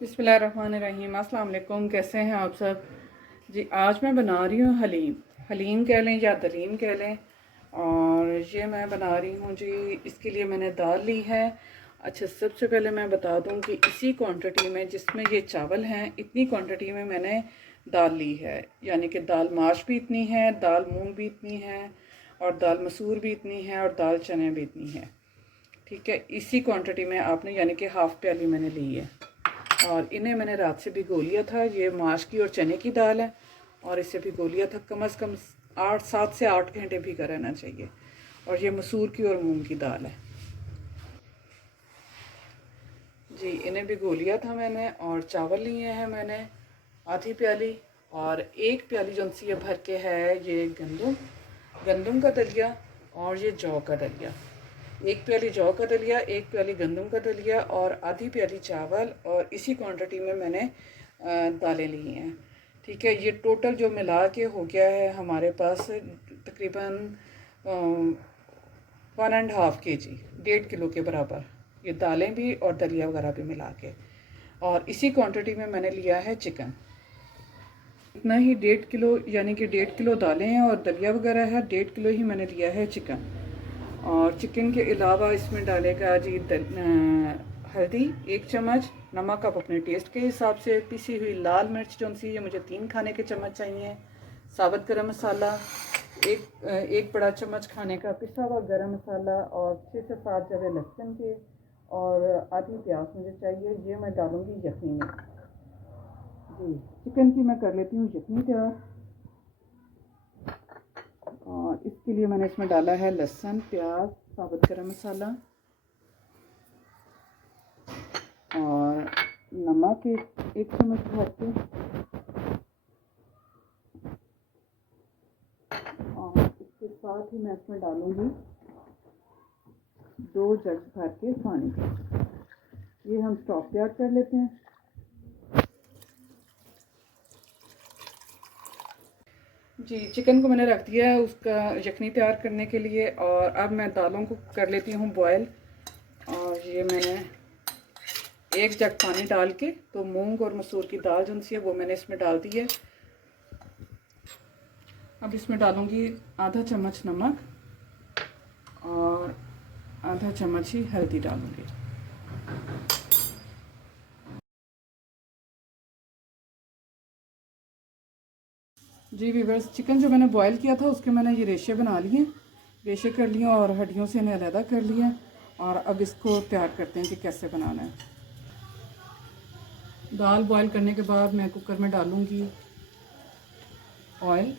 बिस्मिल्लाहिर्रहमानिर्रहीम। अस्सलाम वालेकुम। कैसे हैं आप सब जी। आज मैं बना रही हूँ हलीम कह लें या दलीम कह लें। और ये मैं बना रही हूँ जी, इसके लिए मैंने दाल ली है। अच्छा, सबसे पहले मैं बता दूँ कि इसी क्वांटिटी में जिसमें ये चावल हैं, इतनी क्वांटिटी में मैंने दाल ली है। यानी कि दाल माश भी इतनी है, दाल मूंग भी इतनी है, और दाल मसूर भी इतनी है, और दाल चने भी इतनी है। ठीक है, इसी क्वांटिटी में आपने यानी कि हाफ़ प्याली मैंने ली है। और इन्हें मैंने रात से भिगो लिया था। ये माश की और चने की दाल है, और इसे भिगो लिया था कम से कम 7 से 8 घंटे भिगा रहना चाहिए। और ये मसूर की और मूंग की दाल है जी। इन्हें भिगो लिया था मैंने। और चावल लिए हैं मैंने आधी प्याली, और 1 प्याली जो सी भर के है ये गंदम का दलिया, और ये जौ का दलिया। 1 प्याली जौ का दलिया, 1 प्याली गंदम का दलिया, और आधी प्याली चावल। और इसी क्वांटिटी में मैंने दालें ली हैं। ठीक है, ये टोटल जो मिला के हो गया है हमारे पास तकरीबन 1.5 kg, 1.5 किलो के बराबर। ये दालें भी और दलिया वगैरह भी मिला के। और इसी क्वांटिटी में मैंने लिया है चिकन। इतना ही 1.5 किलो, यानी कि 1.5 किलो दालें हैं और दलिया वगैरह है, 1.5 किलो ही मैंने लिया है चिकन। और चिकन के अलावा इसमें डालेगा जी हल्दी 1 चम्मच, नमक आप अपने टेस्ट के हिसाब से, पिसी हुई लाल मिर्च जो सी है मुझे 3 खाने के चम्मच चाहिए, साबुत गरम मसाला एक बड़ा चम्मच खाने का पिसा हुआ गरम मसाला, और 6 से 7 जवे लहसुन के, और आधी प्याज मुझे चाहिए। ये मैं डालूँगी यखनी में जी। चिकन की मैं कर लेती हूँ यखनी तैयार। और इसके लिए मैंने इसमें डाला है लहसुन, प्याज, साबुत गरम मसाला, और नमक एक चम्मच भर के, और इसके साथ ही मैं इसमें डालूँगी 2 जग भर के पानी। ये हम स्टॉक तैयार कर लेते हैं जी। चिकन को मैंने रख दिया है उसका यखनी तैयार करने के लिए। और अब मैं दालों को कर लेती हूँ बॉयल। और ये मैंने 1 जग पानी डाल के, तो मूंग और मसूर की दाल जो सी है वो मैंने इसमें डाल दी है। अब इसमें डालूँगी आधा चम्मच नमक, और आधा चम्मच ही हल्दी डालूँगी जी। वीवर्स, चिकन जो मैंने बॉयल किया था उसके मैंने ये रेशे बना लिए, रेशे कर लिए, और हड्डियों से इन्हें अलहदा कर लिया। और अब इसको तैयार करते हैं कि कैसे बनाना है। दाल बॉयल करने के बाद मैं कुकर में डालूँगी ऑयल,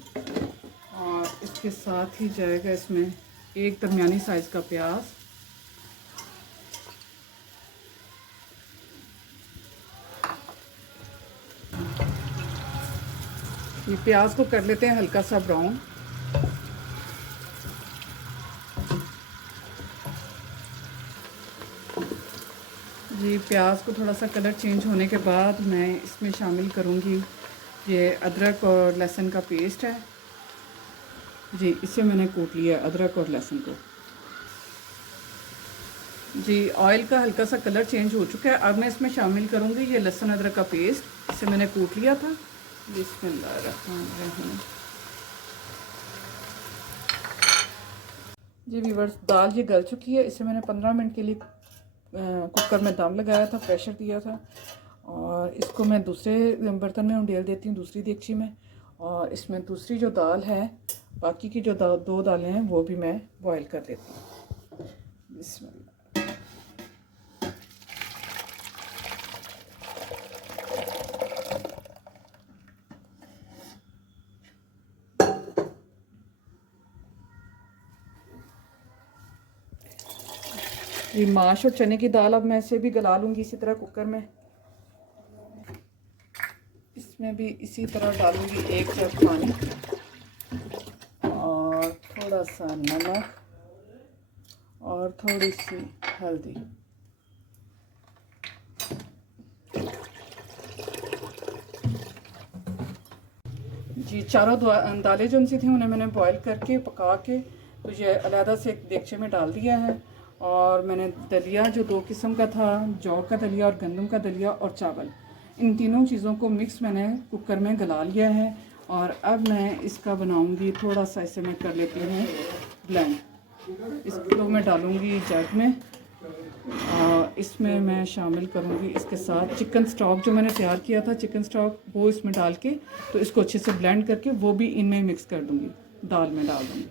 और इसके साथ ही जाएगा इसमें एक दरमियानी साइज़ का प्याज, ये प्याज को कर लेते हैं हल्का सा ब्राउन। जी, प्याज को थोड़ा सा कलर चेंज होने के बाद मैं इसमें शामिल करूँगी ये अदरक और लहसुन का पेस्ट है जी। इसे मैंने कूट लिया अदरक और लहसुन को जी। ऑयल का हल्का सा कलर चेंज हो चुका है। अब मैं इसमें शामिल करूँगी ये लहसुन अदरक का पेस्ट, इसे मैंने कूट लिया था। बिस्मिल्लाहिर्रहमानिर्रहीम जी। व्यूअर्स, दाल ये गल चुकी है। इसे मैंने 15 मिनट के लिए कुकर में दम लगाया था, प्रेशर दिया था। और इसको मैं दूसरे बर्तन में उंडेल देती हूँ, दूसरी देगची में। और इसमें दूसरी जो दाल है, बाकी की जो 2 दालें हैं वो भी मैं बॉईल कर लेती हूँ। बिस्मिल्लाह। ये माश और चने की दाल अब मैं इसे भी गला लूँगी इसी तरह कुकर में। इसमें भी इसी तरह डालूँगी 1 जग पानी, और थोड़ा सा नमक, और थोड़ी सी हल्दी जी। चारों दालें जो सी थी उन्हें मैंने बॉईल करके पका के तो ये अलहदा से एक देगचे में डाल दिया है। और मैंने दलिया जो 2 किस्म का था, जौ का दलिया और गंदम का दलिया, और चावल, इन तीनों चीज़ों को मिक्स मैंने कुकर में गला लिया है और अब मैं इसका बनाऊंगी, थोड़ा सा इसे मैं कर लेती हूँ ब्लेंड। इसको मैं डालूंगी जग में और इसमें मैं शामिल करूंगी इसके साथ चिकन स्टॉक जो मैंने तैयार किया था, चिकन स्टॉक वो इसमें डाल के तो इसको अच्छे से ब्लेंड करके वो भी इनमें मिक्स कर दूंगी, दाल में डाल दूंगी।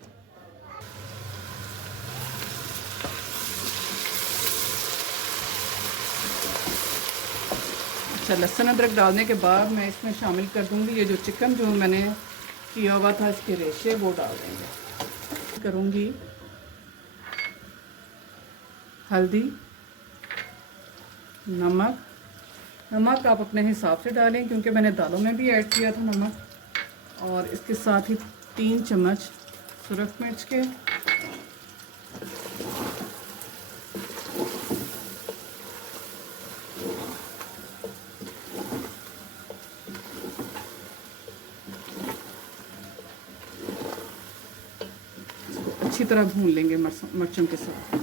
अच्छा, लहसुन अदरक डालने के बाद मैं इसमें शामिल कर दूंगी ये जो चिकन जो मैंने किया हुआ था इसके रेशे वो डाल देंगे। करूंगी हल्दी, नमक, नमक आप अपने हिसाब से डालें क्योंकि मैंने दालों में भी ऐड किया था नमक, और इसके साथ ही 3 चम्मच सुरख मिर्च के, अच्छी तरह भून लेंगे मिर्चों के साथ।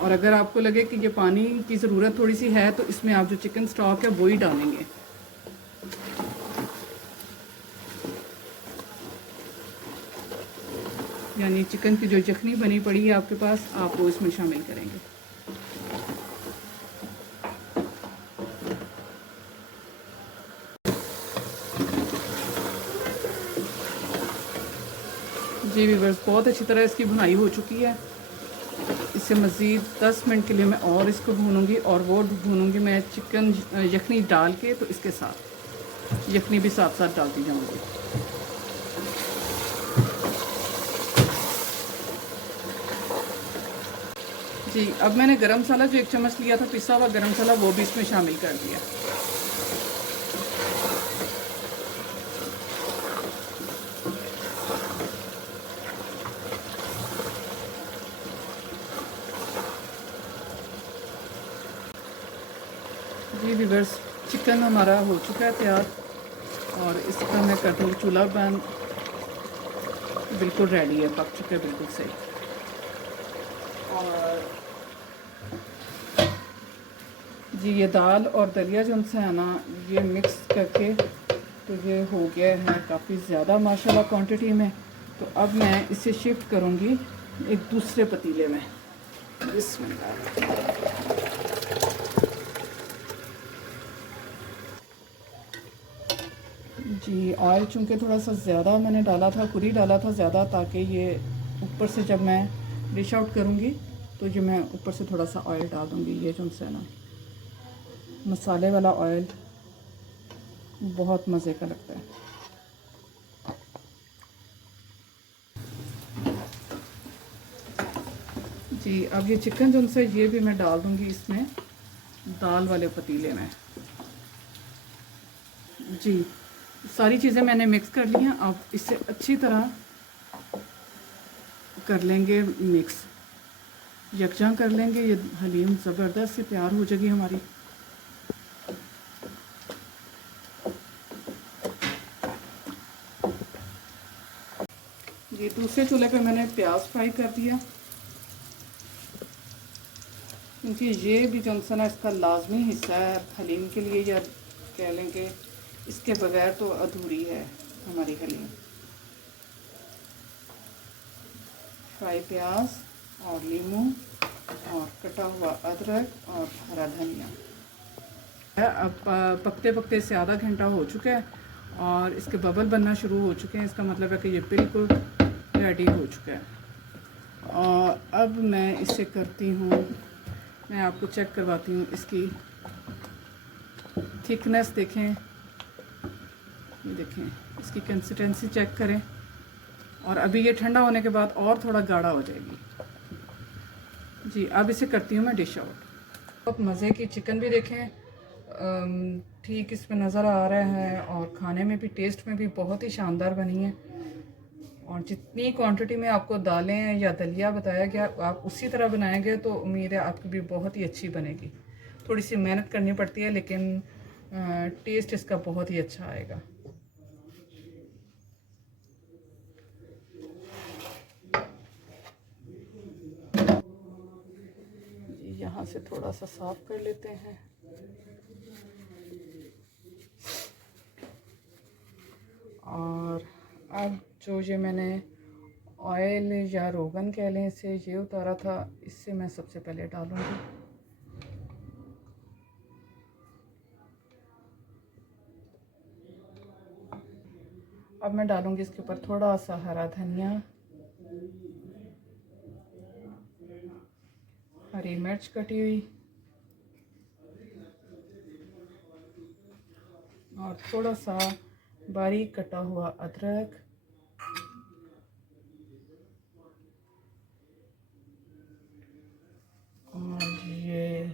और अगर आपको लगे कि ये पानी की ज़रूरत थोड़ी सी है तो इसमें आप जो चिकन स्टॉक है वो ही डालेंगे। यानी चिकन की जो यखनी बनी पड़ी है आपके पास, आप वो इसमें शामिल करेंगे। जी व्यूअर्स, बहुत अच्छी तरह इसकी भुनाई हो चुकी है। इसे मज़ीद 10 मिनट के लिए मैं और इसको भूनूंगी, और वो भूनूंगी मैं चिकन यखनी डाल के, तो इसके साथ यखनी भी साथ साथ डालती जाऊंगी। जी, अब मैंने गरम मसाला जो 1 चम्मच लिया था पिसा हुआ गरम मसाला, वो भी इसमें शामिल कर दिया। जी व्यूअर्स, चिकन हमारा हो चुका है तैयार, और इसका मैं कर दूँगी चूल्हा बंद। बिल्कुल रेडी है, पक चुका है बिल्कुल सही। और जी ये दाल और दलिया जो उनसे है ना, ये मिक्स करके तो ये हो गया है काफ़ी ज़्यादा माशाल्लाह क्वांटिटी में। तो अब मैं इसे शिफ्ट करूँगी एक दूसरे पतीले में। जी ऑयल चूँकि थोड़ा सा ज़्यादा मैंने डाला था, खुद ही डाला था ज़्यादा, ताकि ये ऊपर से जब मैं डिश आउट करूँगी तो ये मैं ऊपर से थोड़ा सा ऑयल डाल दूँगी। ये जो है ना मसाले वाला ऑयल बहुत मज़े का लगता है। जी अब ये चिकन जो है ये भी मैं डाल दूँगी इसमें दाल वाले पतीले में। जी सारी चीज़ें मैंने मिक्स कर ली हैं। अब इसे अच्छी तरह कर लेंगे मिक्स, यकजा कर लेंगे। ये हलीम ज़बरदस्त से तैयार हो जाएगी हमारी। जी दूसरे चूल्हे पे मैंने प्याज फ्राई कर दिया, क्योंकि ये भी जो है ना इसका लाजमी हिस्सा है हलीम के लिए, या कह लें कि इसके बगैर तो अधूरी है हमारी हलीम। फ्राई प्याज और लीमू और कटा हुआ अदरक और हरा धनिया। अब पकते पकते से आधा घंटा हो चुका है और इसके बबल बनना शुरू हो चुके हैं। इसका मतलब है कि ये बिल्कुल रेडी हो चुका है। और अब मैं इसे करती हूँ, मैं आपको चेक करवाती हूँ इसकी थिकनेस। देखें, ये देखें, इसकी कंसिस्टेंसी चेक करें। और अभी ये ठंडा होने के बाद और थोड़ा गाढ़ा हो जाएगी। जी अब इसे करती हूँ मैं डिश आउट। बहुत मज़े की चिकन भी देखें ठीक इसमें नज़र आ रहा है, और खाने में भी टेस्ट में भी बहुत ही शानदार बनी है। और जितनी क्वांटिटी में आपको दालें या दलिया बताया गया आप उसी तरह बनाएंगे तो उम्मीद है आपकी भी बहुत ही अच्छी बनेगी। थोड़ी सी मेहनत करनी पड़ती है लेकिन टेस्ट इसका बहुत ही अच्छा आएगा। से थोड़ा सा साफ कर लेते हैं। और अब जो ये मैंने ऑयल या रोगन कह लें इसे, ये उतारा था, इससे मैं सबसे पहले डालूँगी। अब मैं डालूँगी इसके ऊपर थोड़ा सा हरा धनिया, हरी मिर्च कटी हुई, और थोड़ा सा बारीक कटा हुआ अदरक, और ये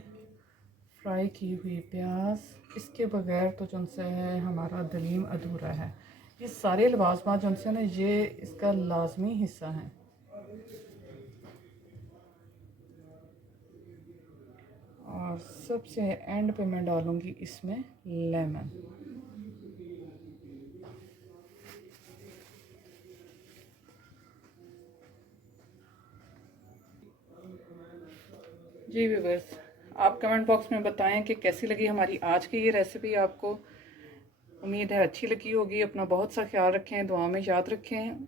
फ्राई की हुई प्याज। इसके बगैर तो जो है हमारा दलीम अधूरा है। ये सारे लवाजमात जो है ना, ये इसका लाजमी हिस्सा है। और सबसे एंड पे मैं डालूँगी इसमें लेमन। जी व्यूअर्स, आप कमेंट बॉक्स में बताएं कि कैसी लगी हमारी आज की ये रेसिपी आपको। उम्मीद है अच्छी लगी होगी। अपना बहुत सा ख्याल रखें, दुआ में याद रखें।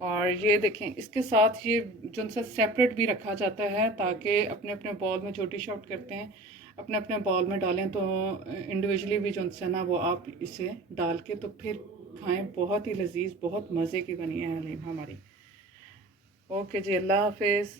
और ये देखें, इसके साथ ये जो सा सेपरेट भी रखा जाता है ताकि अपने अपने बॉल में छोटी शॉट करते हैं, अपने अपने बॉल में डालें तो इंडिविजुअली भी जो है ना वो आप इसे डाल के तो फिर खाएं। बहुत ही लजीज, बहुत मज़े की बनी है हलीम हमारी। ओके जी, अल्लाह हाफिज़।